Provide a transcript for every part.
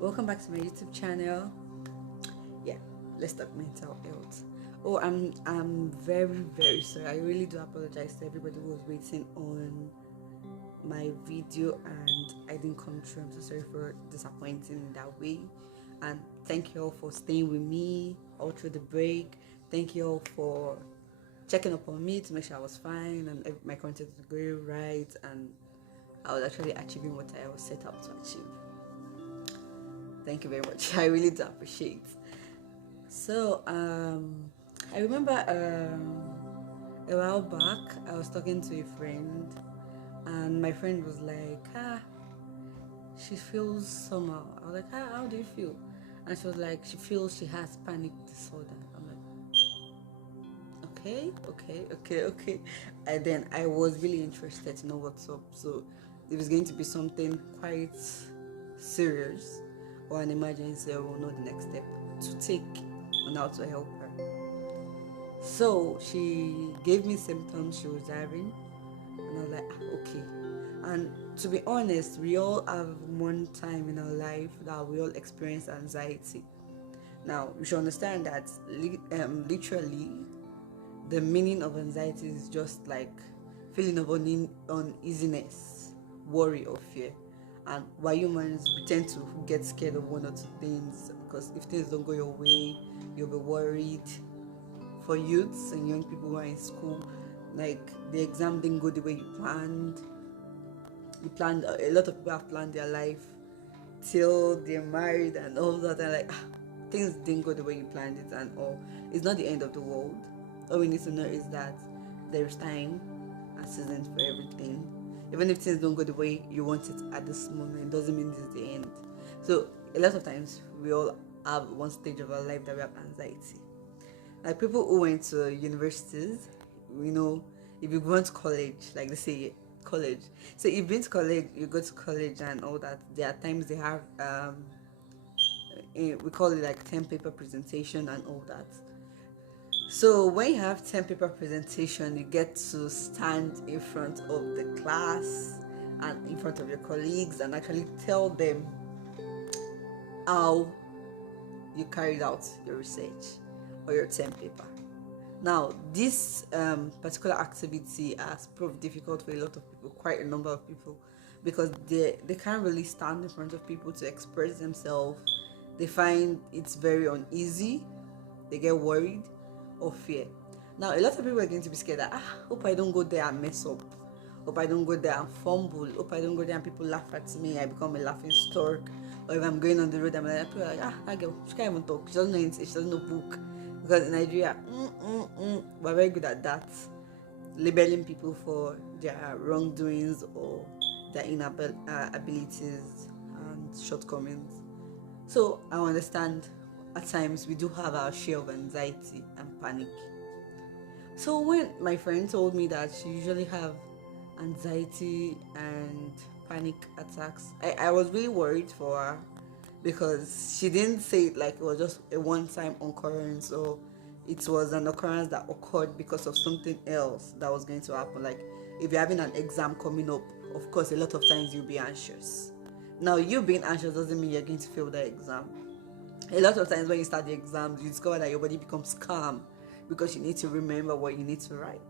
Welcome back to my YouTube channel. Yeah, let's talk mental health. Oh, I'm very sorry. I really do apologize to everybody who was waiting on my video and I didn't come through. I'm so sorry for disappointing in that way. And thank you all for staying with me all through the break. Thank you all for checking up on me to make sure I was fine and my content was going right and I was actually achieving what I was set out to achieve. Thank you very much. I really do appreciate. So, I remember a while back I was talking to a friend, and my friend was like, she feels somehow. I was like, how do you feel? And she was like, she feels she has panic disorder. I'm like, okay. And then I was really interested to know what's up. So it was going to be something quite serious or an emergency, or we'll know the next step to take on how to help her. So she gave me symptoms she was having, and I was like, okay. And to be honest, we all have one time in our life that we all experience anxiety. Now, you should understand that literally the meaning of anxiety is just like feeling of uneasiness, worry, or fear. And why humans we tend to get scared of one or two things because if things don't go your way, you'll be worried. For youths and young people who are in school, like the exam didn't go the way you planned a lot of people have planned their life till they're married and all that, and like things didn't go the way you planned it and all. It's not the end of the world. All we need to know is that there's time and seasons for everything. Even if things don't go the way you want it at this moment, doesn't mean this is the end. So a lot of times we all have one stage of our life that we have anxiety. Like people who went to universities, if you go to college, like they say college. So you've been to college, you go to college and all that. There are times they have we call it like 10 paper presentation and all that. So when you have 10 paper presentation, you get to stand in front of the class and in front of your colleagues and actually tell them how you carried out your research or your 10 paper. Now, this particular activity has proved difficult for a lot of people, quite a number of people, because they can't really stand in front of people to express themselves. They find it's very uneasy, they get worried or fear. Now, a lot of people are going to be scared that, hope I don't go there and mess up. Hope I don't go there and fumble. Hope I don't go there and people laugh at me. I become a laughing stork. Or if I'm going on the road, I'm like, people are like, that girl, she can't even talk. She doesn't know anything. She doesn't know book. Because in Nigeria, we're very good at that. Labeling people for their wrongdoings or their inabilities and shortcomings. So I understand at times we do have our share of anxiety and panic. So when my friend told me that she usually have anxiety and panic attacks, I was really worried for her because she didn't say it like it was just a one-time occurrence or it was an occurrence that occurred because of something else that was going to happen. Like if you're having an exam coming up, of course a lot of times you'll be anxious. Now you being anxious doesn't mean you're going to fail the exam. A lot of times when you start the exams, you discover that your body becomes calm because you need to remember what you need to write.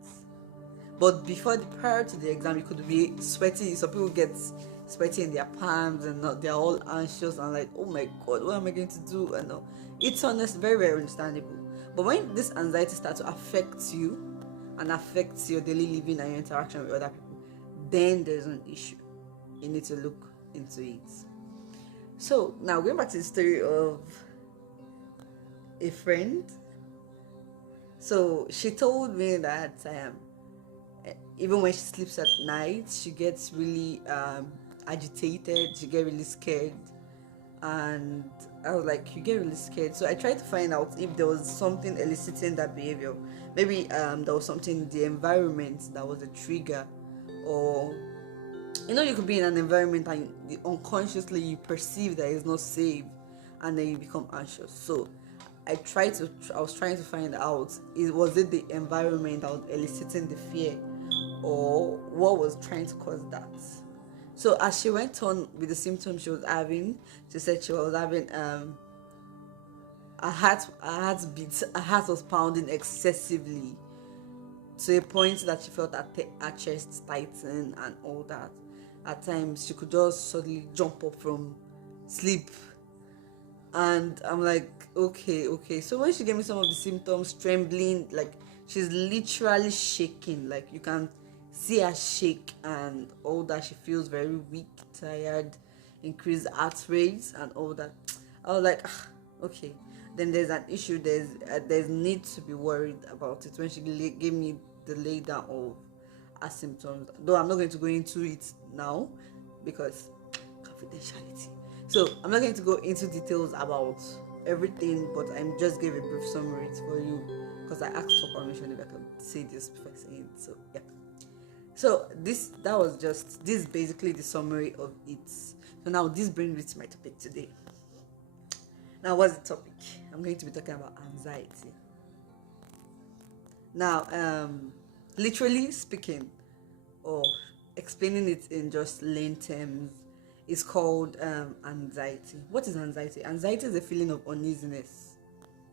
But prior to the exam, you could be sweaty. Some people get sweaty in their palms and they're all anxious and like, oh my god, what am I going to do? And it's very, very understandable. But when this anxiety starts to affect you and affects your daily living and your interaction with other people, then there's an issue. You need to look into it. So now going back to the story of a friend. So she told me that even when she sleeps at night, she gets really agitated, she gets really scared. And I was like, you get really scared. So I tried to find out if there was something eliciting that behavior. Maybe there was something in the environment that was a trigger, or you could be in an environment and unconsciously you perceive that it's not safe and then you become anxious. So I was trying to find out, was it the environment that was eliciting the fear or what was trying to cause that. So as she went on with the symptoms she was having, she said she was having her heart was pounding excessively, to a point that she felt her chest tighten and all that. At times she could just suddenly jump up from sleep, and I'm like, okay. So when she gave me some of the symptoms, trembling, like she's literally shaking, like you can see her shake and all that. She feels very weak, tired, increased heart rates and all that. I was like, okay, then there's an issue. There's need to be worried about it. When she gave me the lay down of her symptoms, though I'm not going to go into it now because confidentiality. So I'm not going to go into details about everything, but I'm just give a brief summary for you because I asked for permission if I could say this before saying it. So yeah. So this is basically the summary of it. So now this brings me to my topic today. Now what's the topic? I'm going to be talking about anxiety. Now, literally speaking, or explaining it in just plain terms, is called anxiety. What is anxiety? Anxiety is a feeling of uneasiness,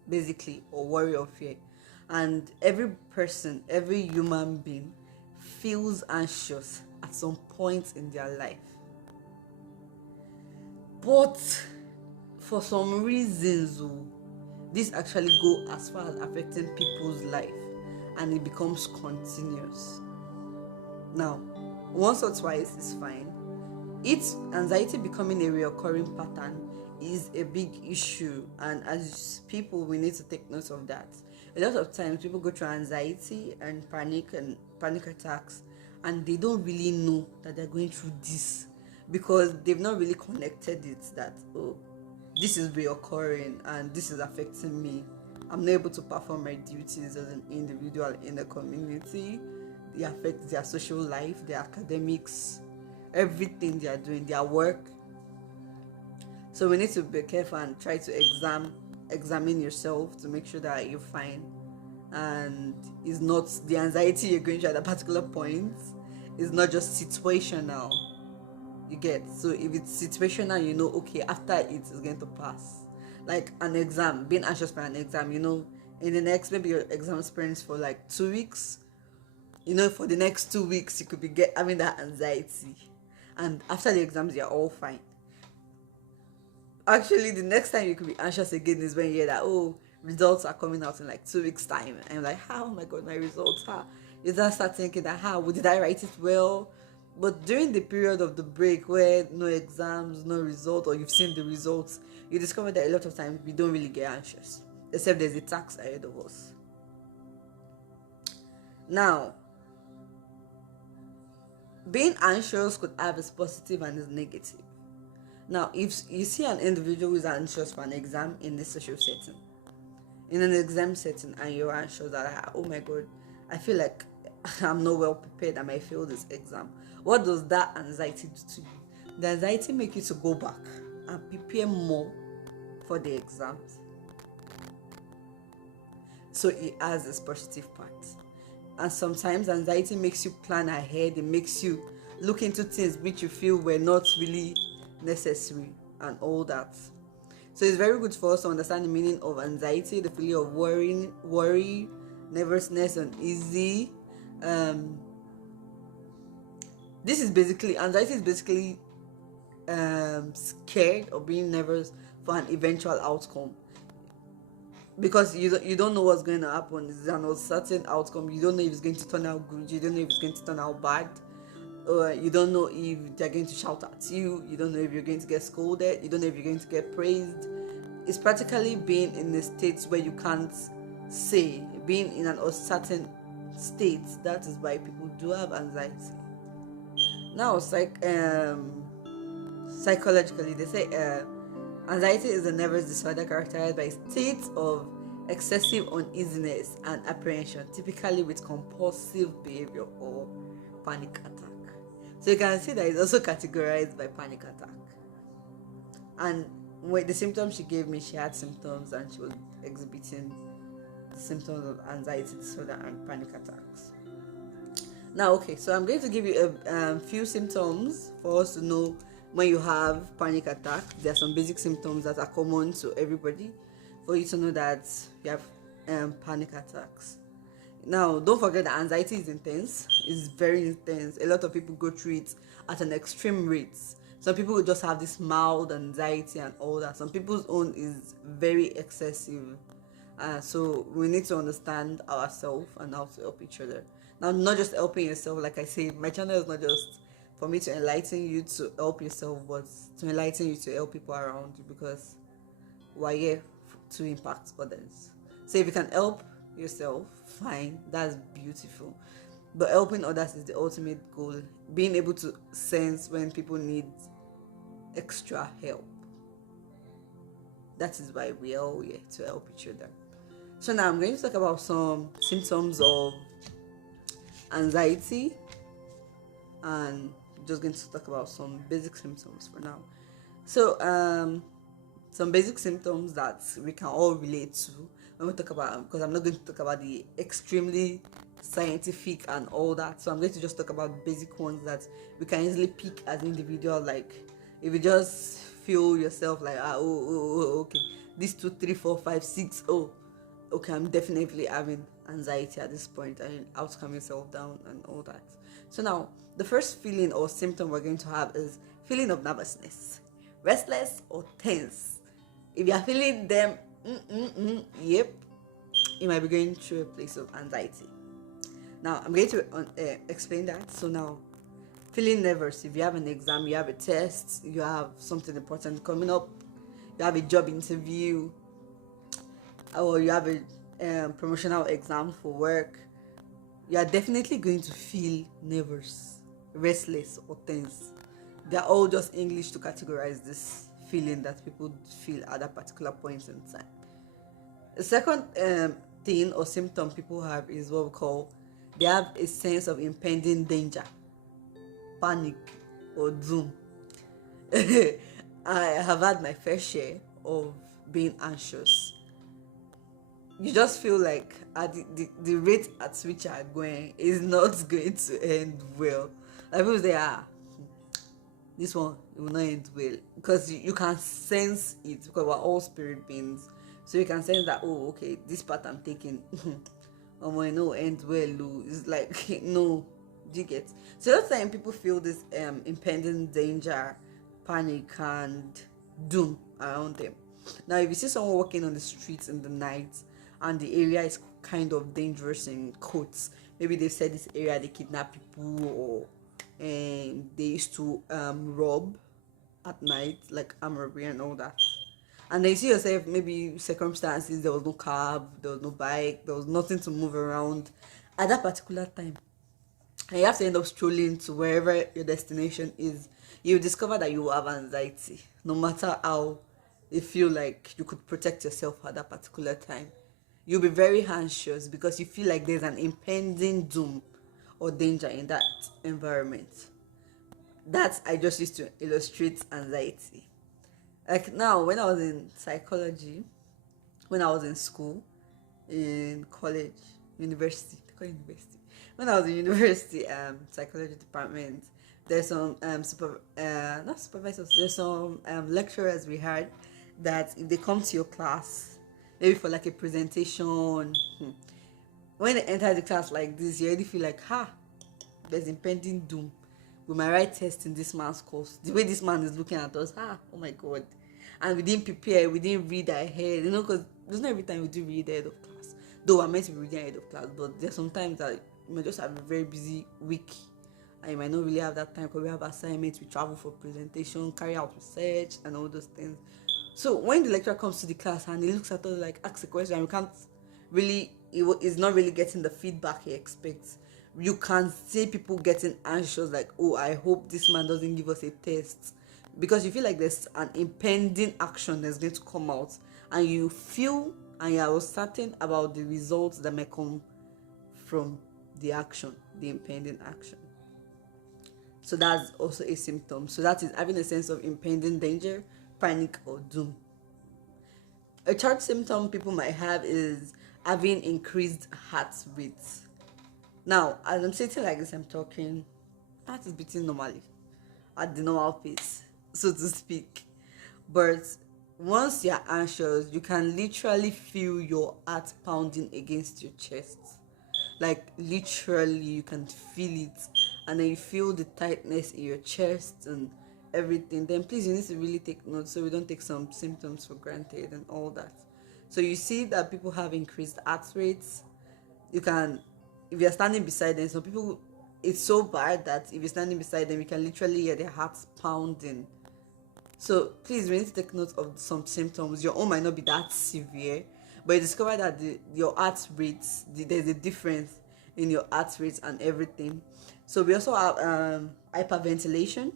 basically, or worry or fear. And every person, every human being feels anxious at some point in their life. But for some reasons, this actually go as far as affecting people's life, and it becomes continuous. Now, once or twice is fine. It's anxiety becoming a recurring pattern is a big issue, and as people we need to take note of that. A lot of times people go through anxiety and panic attacks, and they don't really know that they're going through this because they've not really connected it that, oh, this is reoccurring and this is affecting me. I'm not able to perform my duties as an individual in the community. It affects their social life, their academics, everything they are doing, their work. So we need to be careful and try to examine yourself to make sure that you're fine, and it's not the anxiety you're going through at a particular point. It's not just situational. You get, so if it's situational, okay, after it's going to pass. Like an exam, being anxious for an exam, in the next, maybe your exam experience for like 2 weeks, for the next 2 weeks you could be having that anxiety, and after the exams you're all fine. Actually, the next time you could be anxious again is when you hear that, oh, results are coming out in like 2 weeks time, and you're like, oh my god, my results are. You then start thinking that, did I write it well? But during the period of the break where no exams, no result, or you've seen the results, you discover that a lot of times we don't really get anxious, except there's a tax ahead of us. Now, being anxious could have its positive and its negative. Now, if you see an individual who is anxious for an exam in a social setting, in an exam setting, and you're anxious that, oh my god, I feel like I'm not well prepared, I might fail this exam. What does that anxiety do to you? The anxiety makes you to go back and prepare more for the exams. So it has this positive part. And sometimes anxiety makes you plan ahead. It makes you look into things which you feel were not really necessary and all that. So it's very good for us to understand the meaning of anxiety, the feeling of worry, nervousness, uneasy. This is basically, anxiety is basically scared or being nervous for an eventual outcome, because you don't know what's going to happen. It's an uncertain outcome. You don't know if it's going to turn out good. You don't know if it's going to turn out bad. You don't know if they're going to shout at you. You don't know if you're going to get scolded. You don't know if you're going to get praised. It's practically being in a state where you can't say, being in an uncertain state. That is why people do have anxiety. Now, psychologically, they say anxiety is a nervous disorder characterized by a state of excessive uneasiness and apprehension, typically with compulsive behavior or panic attack. So you can see that it's also categorized by panic attack. And with the symptoms she gave me, she had symptoms and she was exhibiting the symptoms of anxiety disorder and panic attacks. Now, okay, so I'm going to give you a few symptoms for us to know when you have panic attack. There are some basic symptoms that are common to everybody for you to know that you have panic attacks. Now, don't forget that anxiety is intense. It's very intense. A lot of people go through it at an extreme rate. Some people will just have this mild anxiety and all that. Some people's own is very excessive. So we need to understand ourselves and how to help each other. Now, not just helping yourself, like I said, my channel is not just for me to enlighten you to help yourself, but to enlighten you to help people around you, because we're here to impact others. So if you can help yourself, fine, that's beautiful. But helping others is the ultimate goal. Being able to sense when people need extra help. That is why we are all here, to help each other. So now I'm going to talk about some symptoms of anxiety, and just going to talk about some basic symptoms for now. So some basic symptoms that we can all relate to when we talk about, because I'm not going to talk about the extremely scientific and all that, so I'm going to just talk about basic ones that we can easily pick as individual. Like if you just feel yourself like okay, this 2 3 4 5 6, okay, I'm definitely having anxiety at this point, and how to calm yourself down and all that. So now the first feeling or symptom we're going to have is feeling of nervousness, restless or tense. If you are feeling them, yep, you might be going through a place of anxiety. Now I'm going to explain that. So now, feeling nervous if you have an exam, you have a test, you have something important coming up, you have a job interview, or you have a promotional exam for work, you are definitely going to feel nervous, restless, or tense. They are all just English to categorize this feeling that people feel at that particular point in time. The second thing or symptom people have is what we call, they have a sense of impending danger, panic, or doom. I have had my fair share of being anxious. You just feel like at the rate at which you are going is not going to end well. Like people say, this one it will not end well, because you can sense it, because we're all spirit beings. So you can sense that, okay, this path I'm taking I know end well. It's like no, do you get? So that's time people feel this impending danger, panic, and doom around them. Now if you see someone walking on the streets in the night and the area is kind of dangerous in quotes, maybe they've said this area they kidnap people, or they used to rob at night, like armed robbery and all that, and then you see yourself, maybe circumstances, there was no cab, there was no bike, there was nothing to move around at that particular time, and you have to end up strolling to wherever your destination is, you discover that you have anxiety, no matter how you feel like you could protect yourself at that particular time. You'll be very anxious because you feel like there's an impending doom or danger in that environment. That I just used to illustrate anxiety. Like now, when I was in psychology, when I was in school, in college, university, when I was in university, psychology department, there's some not supervisors, there's some lecturers we had that if they come to your class, maybe for like a presentation, when they enter the class like this, you already feel like, there's impending doom. We might write test in this man's course. The way this man is looking at us, oh my god. And we didn't prepare, we didn't read ahead, because there's not every time we do read ahead of class. Though we're meant to be reading ahead of class, but there's sometimes that you might just have a very busy week and you might not really have that time, because we have assignments, we travel for presentation, carry out research and all those things. So when the lecturer comes to the class and he looks at us, like, asks a question, and we can't really, he's not really getting the feedback he expects, you can see people getting anxious, like, I hope this man doesn't give us a test, because you feel like there's an impending action that's going to come out, and you feel and you are certain about the results that may come from the action, the impending action. So that's also a symptom. So that is having a sense of impending danger, panic, or doom. A third symptom people might have is having increased heart rate. Now, as I'm sitting like this, I'm talking, heart is beating normally at the normal pace, so to speak. But once you're anxious, you can literally feel your heart pounding against your chest. Like literally, you can feel it, and then you feel the tightness in your chest and everything. Then please, you need to really take note so we don't take some symptoms for granted and all that. So you see that people have increased heart rates. You can, if you're standing beside them, some people, it's so bad that if you're standing beside them, you can literally hear their hearts pounding. So please, we need to take note of some symptoms. Your own might not be that severe, but you discover that your heart rates, there's a difference in your heart rates and everything. So we also have hyperventilation.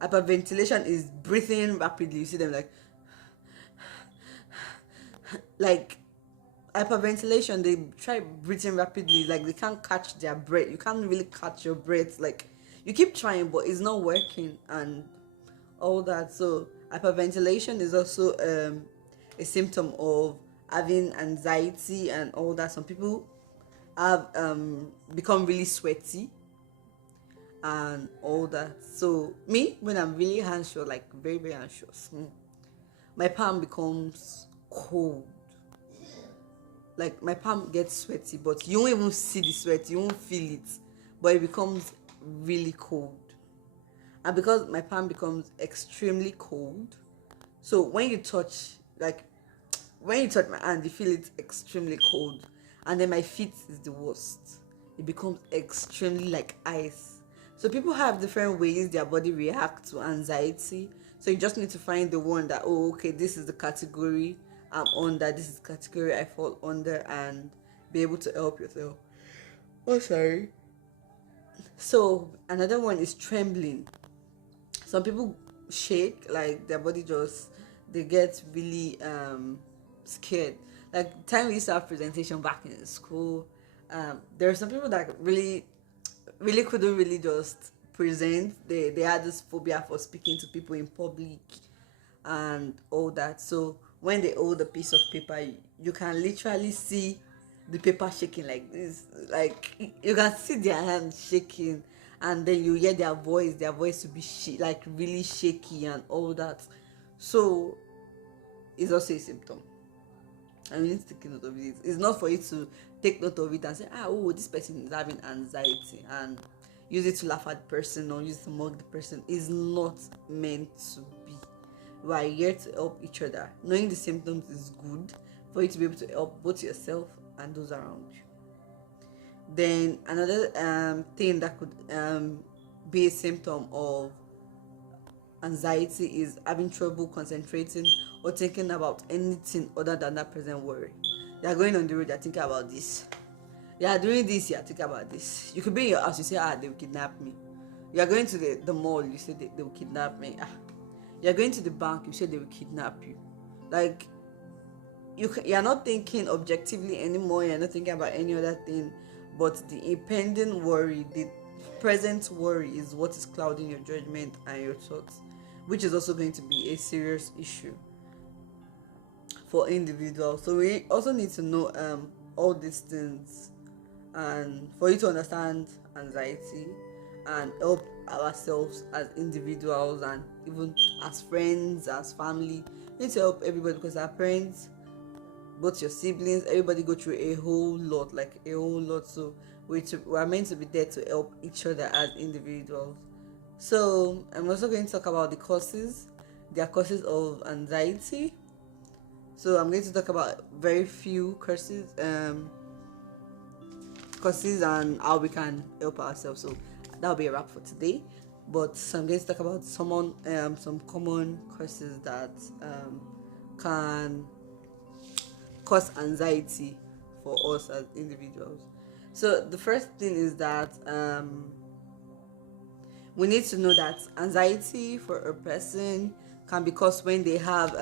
Hyperventilation is breathing rapidly. You see them like hyperventilation. They try breathing rapidly, like they can't catch their breath. You can't really catch your breath. Like you keep trying, but it's not working and all that. So hyperventilation is also a symptom of having anxiety and all that. Some people have become really sweaty and all that. So me, when I'm really anxious, like very very anxious, my palm becomes cold. Like my palm gets sweaty, but you won't even see the sweat, you won't feel it, but it becomes really cold. And because my palm becomes extremely cold, so when you touch, like when you touch my hand, you feel it extremely cold. And then my feet is the worst. It becomes extremely like ice. So people have different ways their body react to anxiety. So you just need to find the one that, oh, okay, this is the category I'm under, this is the category I fall under, and be able to help yourself. Oh, sorry. So another one is trembling. Some people shake, like their body just, they get really scared. Like time we used to have presentation back in school, there are some people that really couldn't really just present. They had this phobia for speaking to people in public and all that. So when they hold a piece of paper, you can literally see the paper shaking like this. Like you can see their hands shaking, and then you hear their voice to be like really shaky and all that. So it's also a symptom. And we need to take note of it. It's not for you to take note of it and say, oh, this person is having anxiety, and use it to laugh at the person or use it to mock the person. It's not meant to be. We are here to help each other. Knowing the symptoms is good for you to be able to help both yourself and those around you. Then another thing that could be a symptom of anxiety is having trouble concentrating or thinking about anything other than that present worry. You are going on the road, you are thinking about this. You are doing this, you are thinking about this. You could be in your house, you say, they will kidnap me. You are going to the mall, you say they will kidnap me. You are going to the bank, you say they will kidnap you. Like you are not thinking objectively anymore. You are not thinking about any other thing, but the impending worry, the present worry, is what is clouding your judgment and your thoughts, which is also going to be a serious issue for individuals. So we also need to know all these things, and for you to understand anxiety and help ourselves as individuals and even as friends, as family. We need to help everybody, because our parents, both your siblings, everybody go through a whole lot, like a whole lot. So we are meant to be there to help each other as individuals. So I'm also going to talk about the causes. There are causes of anxiety. So I'm going to talk about very few causes and how we can help ourselves. So that'll be a wrap for today. But I'm going to talk about some common causes that can cause anxiety for us as individuals. So the first thing is that we need to know that anxiety for a person can be caused when they have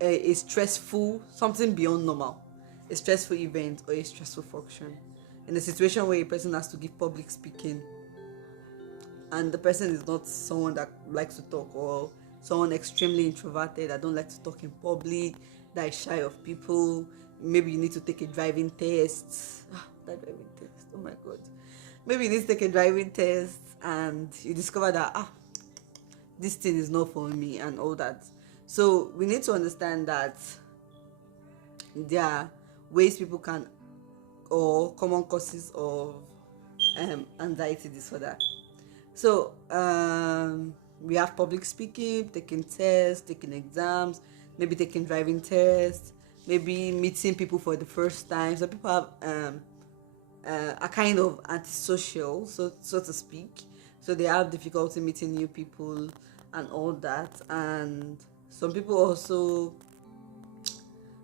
a stressful, something beyond normal, a stressful event or a stressful function. In a situation where a person has to give public speaking, and the person is not someone that likes to talk, or someone extremely introverted that don't like to talk in public, that is shy of people, maybe you need to take a driving test. That driving test, oh my god. Maybe you need to take a driving test and you discover that this thing is not for me and all that. So we need to understand that there are ways people can, or common causes of anxiety disorder. So we have public speaking, taking tests, taking exams, maybe taking driving tests, maybe meeting people for the first time. So people have a kind of antisocial, so to speak. So they have difficulty meeting new people and all that. And some people also,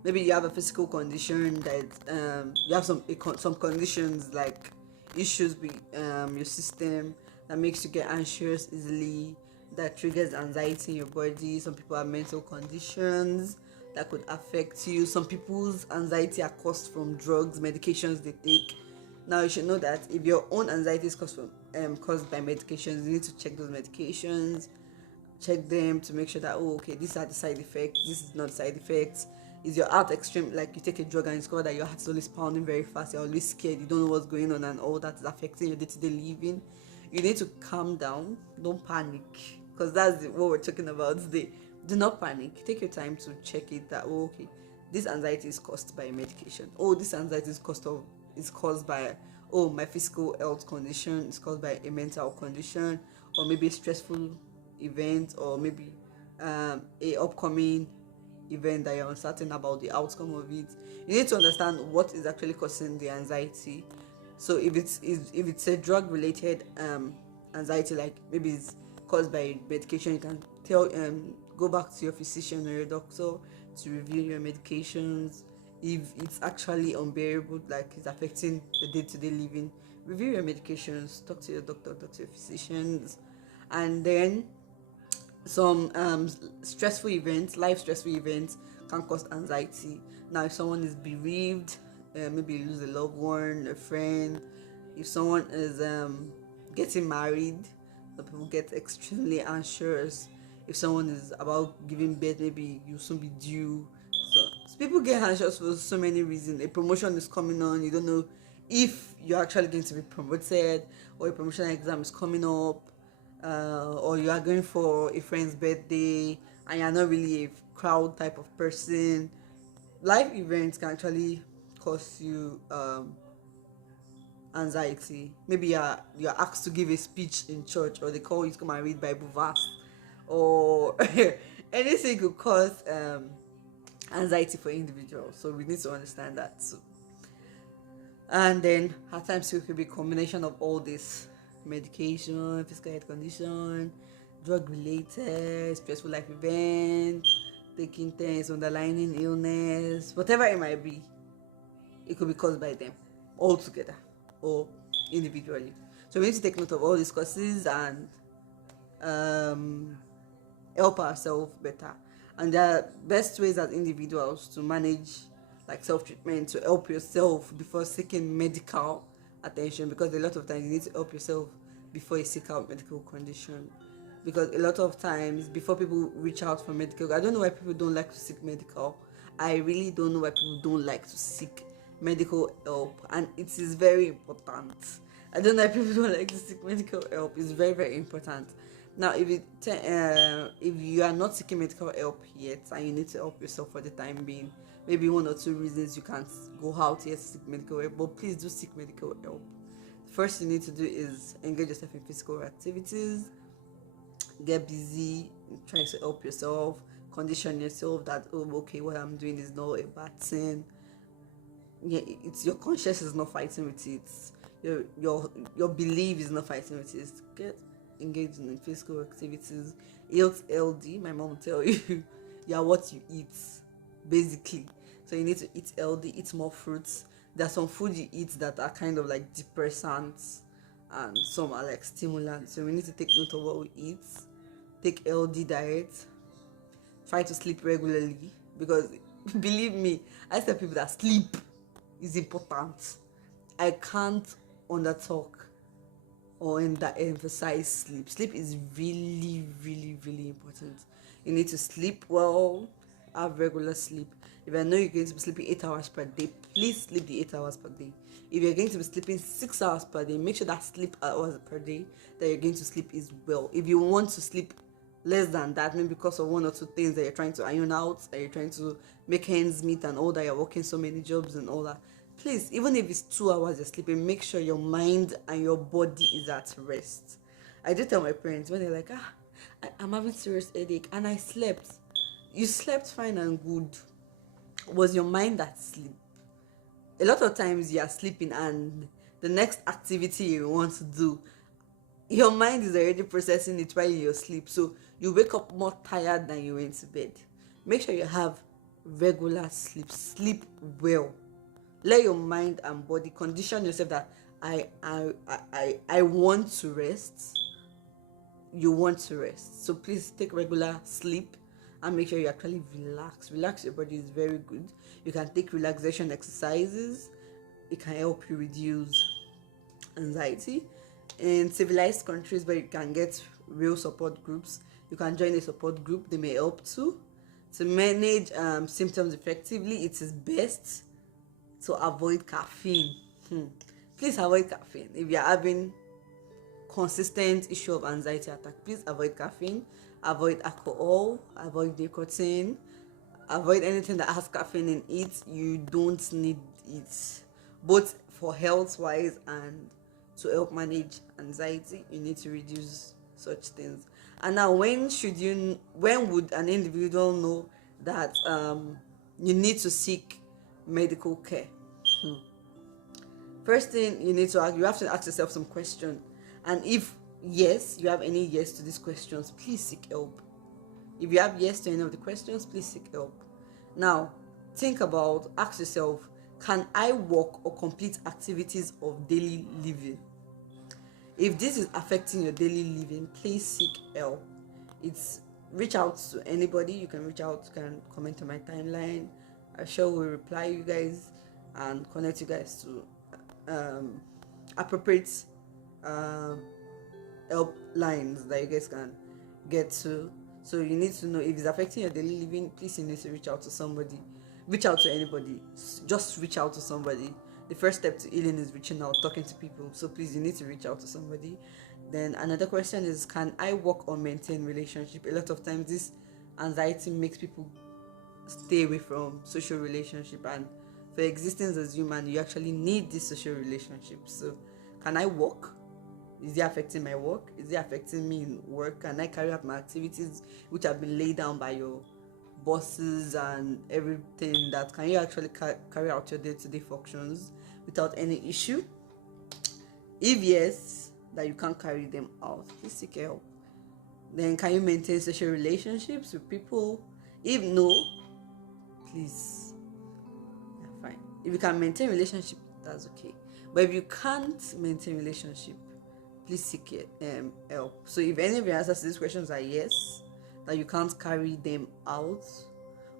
maybe you have a physical condition that you have some conditions like issues with your system that makes you get anxious easily, that triggers anxiety in your body. Some people have mental conditions that could affect you. Some people's anxiety are caused from drugs, medications they take. Now you should know that if your own anxiety is caused by medications, you need to check those medications, check them to make sure that, oh, okay, these are the side effects, this is not the side effects. Is your heart extreme, like you take a drug and discover that your heart is always pounding very fast, you're always scared, you don't know what's going on, and all that is affecting your day-to-day living? You need to calm down, don't panic, because that's what we're talking about today. Do not panic, take your time to check it that, oh, okay, this anxiety is caused by medication. Oh, this anxiety is caused by, oh, my physical health condition, is caused by a mental condition, or maybe a stressful event, or maybe a upcoming event that you're uncertain about the outcome of it. You need to understand what is actually causing the anxiety. So if it's a drug related anxiety, like maybe it's caused by medication, you can go back to your physician or your doctor to review your medications. If it's actually unbearable, like it's affecting the day-to-day living, review your medications, talk to your doctor, talk to your physicians. And then some life stressful events can cause anxiety. Now if someone is bereaved, maybe you lose a loved one, a friend, if someone is getting married, the people get extremely anxious. If someone is about giving birth, maybe you soon be due. So people get anxious for so many reasons. A promotion is coming on, you don't know if you're actually going to be promoted, or a promotion exam is coming up, or you are going for a friend's birthday and you're not really a crowd type of person. Life events can actually cause you anxiety. Maybe you're asked to give a speech in church, or they call you to come and read Bible verse, or anything could cause anxiety for individuals. So we need to understand that too. And then at times it could be a combination of all this: medication, physical health condition, drug related, stressful life event, taking things, underlying illness, whatever it might be. It could be caused by them all together or individually. So we need to take note of all these causes and help ourselves better. And there are best ways as individuals to manage, like self-treatment, to help yourself before seeking medical attention, because a lot of times you need to help yourself before you seek out medical condition. Because a lot of times before people reach out for medical, I don't know why people don't like to seek medical. I really don't know why people don't like to seek medical help, and it is very important. I don't know why people don't like to seek medical help. It's very, very important. Now, if you are not seeking medical help yet and you need to help yourself for the time being, maybe 1 or 2 reasons you can't go out yet to seek medical help, but please do seek medical help. The first you need to do is engage yourself in physical activities, get busy, try to help yourself, condition yourself that, oh, okay, what I'm doing is not a bad thing. Yeah, it's your conscience is not fighting with it. Your belief is not fighting with it. Get engaged in physical activities. Eat healthy. My mom will tell you, you are what you eat, basically. So you need to eat healthy, eat more fruits. There are some food you eat that are kind of like depressants, and some are like stimulants. So we need to take note of what we eat. Take healthy diet. Try to sleep regularly, because believe me, I tell people that sleep is important. I can't undertalk or emphasize sleep. Sleep is really, really, really important. You need to sleep well. have regular sleep. If I know you're going to be sleeping 8 hours per day, please sleep the 8 hours per day. If you're going to be sleeping 6 hours per day, make sure that sleep hours per day that you're going to sleep is well. If you want to sleep less than that, maybe because of one or two things that you're trying to iron out, that you're trying to make ends meet and all that, you're working so many jobs and all that, please, even if it's 2 hours you're sleeping, make sure your mind and your body is at rest. I did tell my parents when they're like, I'm having serious headache and I slept. You slept fine and good. Was your mind at sleep? A lot of times you are sleeping and the next activity you want to do, your mind is already processing it while you're asleep. So you wake up more tired than you went to bed. Make sure you have regular sleep. Sleep well. Let your mind and body condition yourself that I want to rest. You want to rest. So please take regular sleep and make sure you actually relax your body is very good. You can take relaxation exercises. It can help you reduce anxiety. In civilized countries where you can get real support groups, you can join a support group. They may help too. To manage symptoms effectively, it is best to avoid caffeine. Please avoid caffeine. If you're having consistent issue of anxiety attack, please avoid caffeine, avoid alcohol, avoid nicotine, avoid anything that has caffeine in it. You don't need it, both for health wise and to help manage anxiety. You need to reduce such things. And now, when would an individual know that you need to seek medical care? First thing you have to ask yourself some questions. And if yes, you have any yes to these questions, please seek help. If you have yes to any of the questions, please seek help. Now, ask yourself, can I work or complete activities of daily living? If this is affecting your daily living, please seek help. Reach out to anybody. You can reach out, you can comment on my timeline. I sure will reply you guys and connect you guys to appropriate help lines that you guys can get to. So you need to know if it's affecting your daily living. Please, you need to reach out to somebody. Reach out to anybody. Just reach out to somebody. The first step to healing is reaching out, talking to people. So please, you need to reach out to somebody. Then another question is, can I work or maintain relationship? A lot of times this anxiety makes people stay away from social relationship, and for existence as human, you actually need this social relationship. So can I work? Is it affecting my work? Is it affecting me in work? Can I carry out my activities which have been laid down by your bosses and everything? That can you actually carry out your day-to-day functions without any issue? If yes, that you can't carry them out, please seek help. Then can you maintain social relationships with people? If no, please, fine. If you can maintain relationship, that's okay. But if you can't maintain relationship, please seek help. So if any of your answers to these questions are yes, that you can't carry them out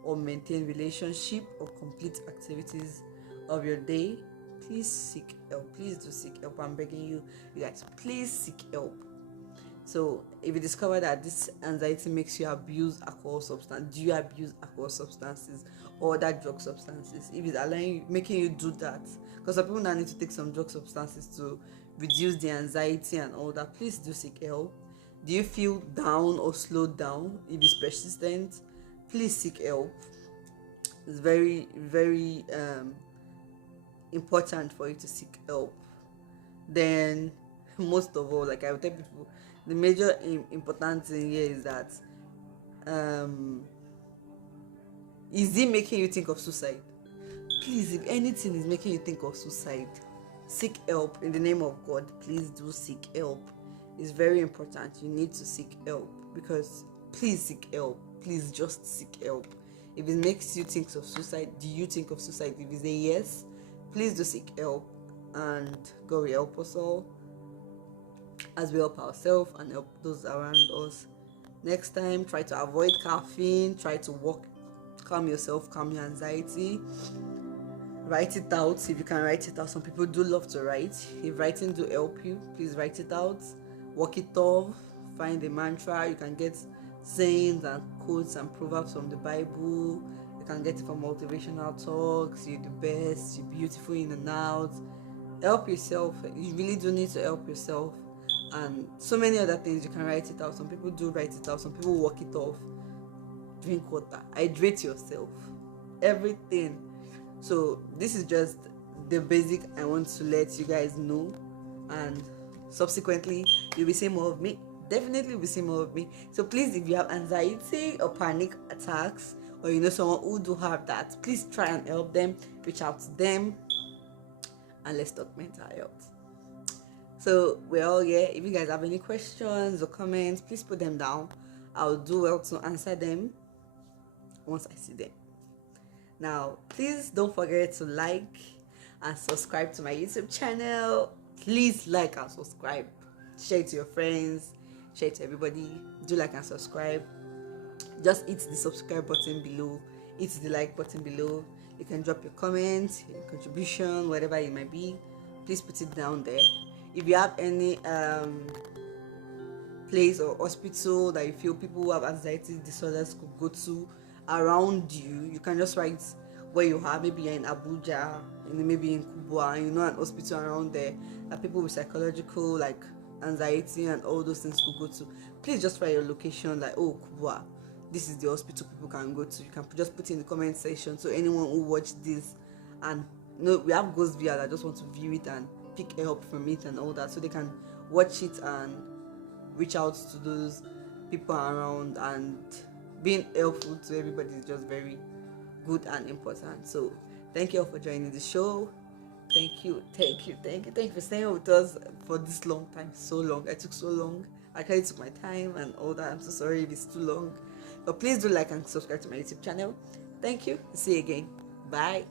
or maintain relationship or complete activities of your day, please seek help. Please do seek help. I'm begging you guys, please seek help. So if you discover that this anxiety makes you abuse alcohol substance, do you abuse alcohol substances or other drug substances? If it's making you do that, because some people now need to take some drug substances to reduce the anxiety and all that, please do seek help. Do you feel down or slowed down? If it's persistent, please seek help. It's very, very important for you to seek help. Then, most of all, like I would tell people, the major important thing here is that is it making you think of suicide? Please, if anything is making you think of suicide, seek help in the name of God. Please do seek help. It's very important. You need to seek help, because please seek help. Please just seek help. If it makes you think of suicide, do you think of suicide? If it's a yes, please do seek help, and God will help us all as we help ourselves and help those around us. Next time, try to avoid caffeine. Try to walk, calm yourself, calm your anxiety. Write it out if you can write it out. Some people do love to write. If writing do help you, please write it out. Walk it off. Find a mantra. You can get sayings and quotes and proverbs from the Bible. You can get it from motivational talks. You're the best. You're beautiful in and out. Help yourself. You really do need to help yourself. And so many other things, you can write it out. Some people do write it out. Some people walk it off. Drink water. Hydrate yourself. Everything. So this is just the basic I want to let you guys know, and subsequently you'll be seeing more of me. Definitely be seeing more of me. So please, if you have anxiety or panic attacks, or you know someone who do have that, please try and help them. Reach out to them, and let's talk mental health. So we're all here. If you guys have any questions or comments, please put them down. I'll do well to answer them once I see them. Now, please don't forget to like and subscribe to my YouTube channel. Please like and subscribe. Share it to your friends. Share it to everybody. Do like and subscribe. Just hit the subscribe button below. Hit the like button below. You can drop your comments, your contribution, whatever it might be. Please put it down there. If you have any place or hospital that you feel people who have anxiety disorders could go to around you, you can just write where you are. Maybe you're in Abuja, maybe in Kubwa, and you know an hospital around there that people with psychological like anxiety and all those things could go to. Please just write your location, like, oh, Kubwa, this is the hospital people can go to. You can just put it in the comment section so anyone who watched this, and we have ghost viewer that just want to view it and pick help from it and all that, so they can watch it and reach out to those people around. And being helpful to everybody is just very good and important. So thank you all for joining the show. Thank you for staying with us for this long time. So long. I took so long. I actually took my time and all that. I'm so sorry if it's too long, but please do like and subscribe to my YouTube channel. Thank you. See you again. Bye.